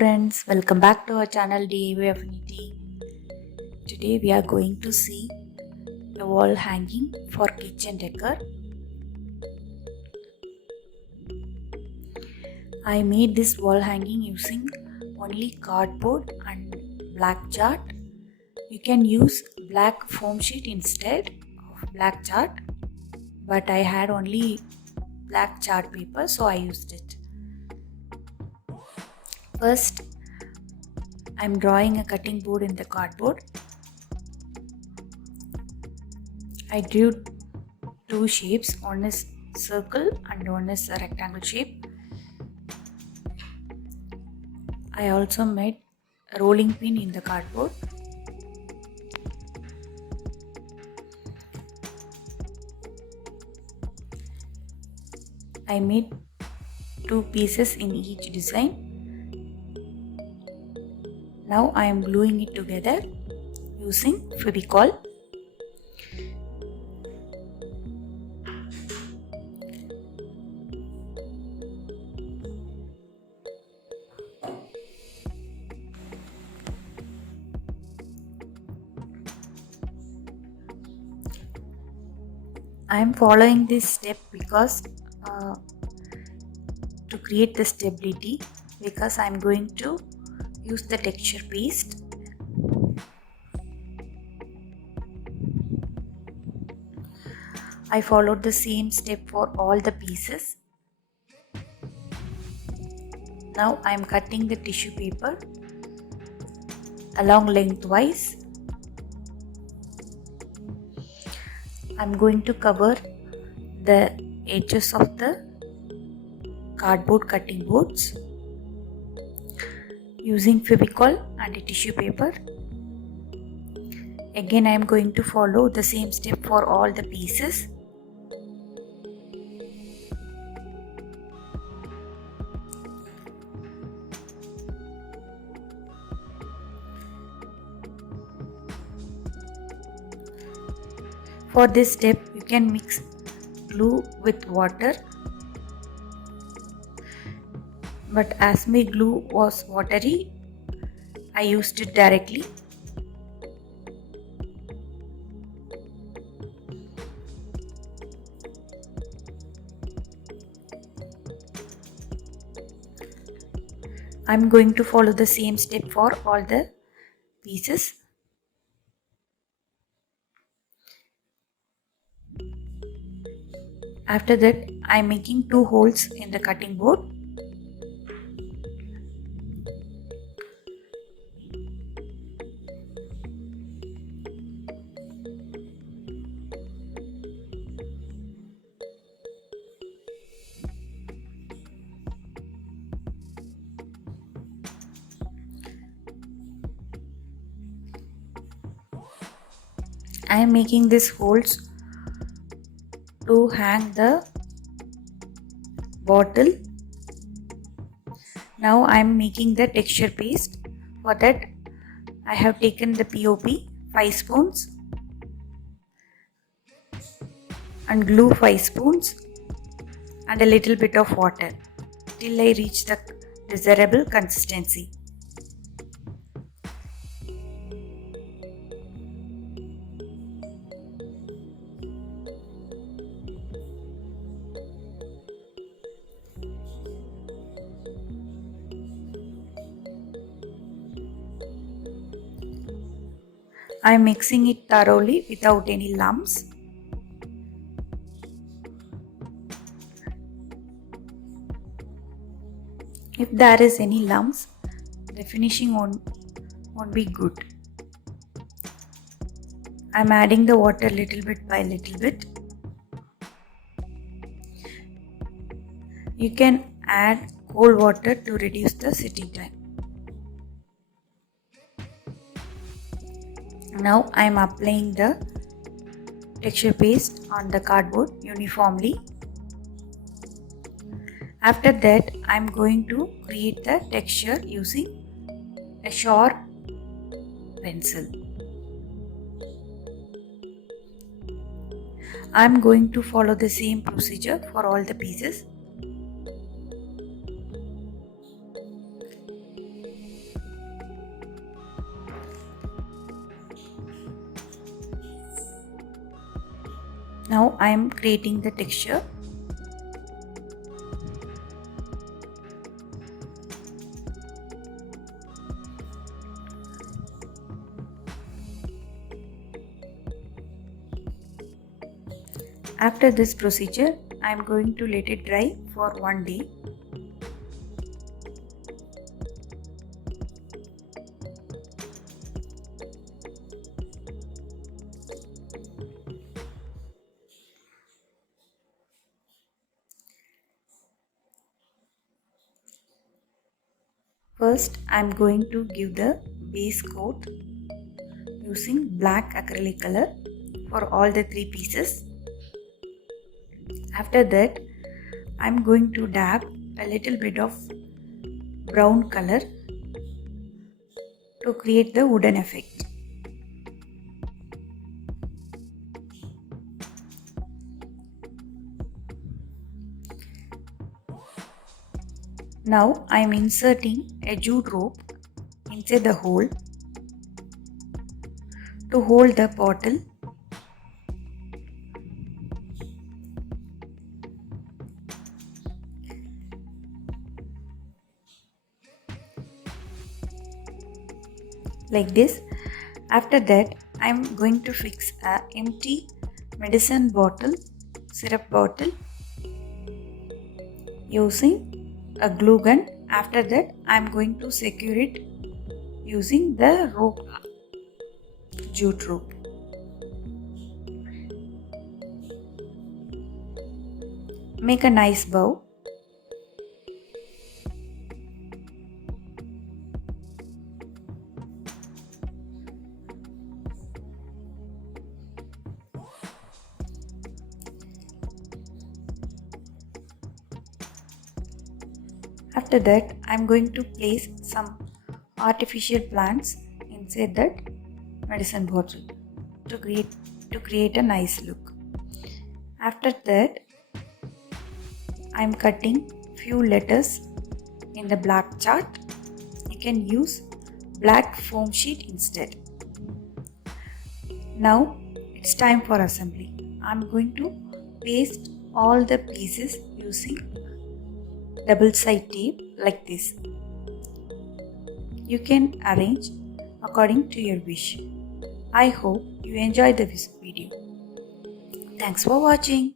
friends, welcome back to our channel DIY Affinity. Today we are going to see a wall hanging for kitchen decor. I made this wall hanging using only cardboard and black chart. You can use black foam sheet instead of black chart, but I had only black chart paper, so I used it. First, I'm drawing a cutting board in the cardboard. I drew two shapes, one is circle and one is a rectangle shape. I also made a rolling pin in the cardboard. I made two pieces in each design. Now I am gluing it together using Fevicol. I am following this step because to create the stability, because I am going to use the texture paste. I followed the same step for all the pieces. Now I am cutting the tissue paper along lengthwise. I am going to cover the edges of the cardboard cutting boards using Fevicol and a tissue paper. Again, I am going to follow the same step for all the pieces. For this step, you can mix glue with water, but as my glue was watery, I used it directly. I am going to follow the same step for all the pieces. After that, I am making two holes in the cutting board. I am making these holes to hang the bottle. Now I am making the texture paste. For that, I have taken the POP 5 spoons and glue 5 spoons and a little bit of water till I reach the desirable consistency. I am mixing it thoroughly without any lumps. If there is any lumps, the finishing won't be good. I am adding the water little bit by little bit. You can add cold water to reduce the sitting time. Now I am applying the texture paste on the cardboard uniformly. After that, I am going to create the texture using a sharp pencil. I am going to follow the same procedure for all the pieces. Now I am creating the texture. After this procedure, I am going to let it dry for 1 day. First, I am going to give the base coat using black acrylic color for all the 3 pieces. After that, I am going to dab a little bit of brown color to create the wooden effect. Now I am inserting a jute rope inside the hole to hold the bottle. Like this. After that, I am going to fix a empty medicine bottle, syrup bottle using a glue gun. After that, I am going to secure it using the rope, jute rope. Make a nice bow. After that, I am going to place some artificial plants inside that medicine bottle to create a nice look. After that, I am cutting few letters in the black chart. You can use black foam sheet instead. Now it's time for assembly. I am going to paste all the pieces using double side tape like this. You can arrange according to your wish. I hope you enjoyed this video. Thanks for watching.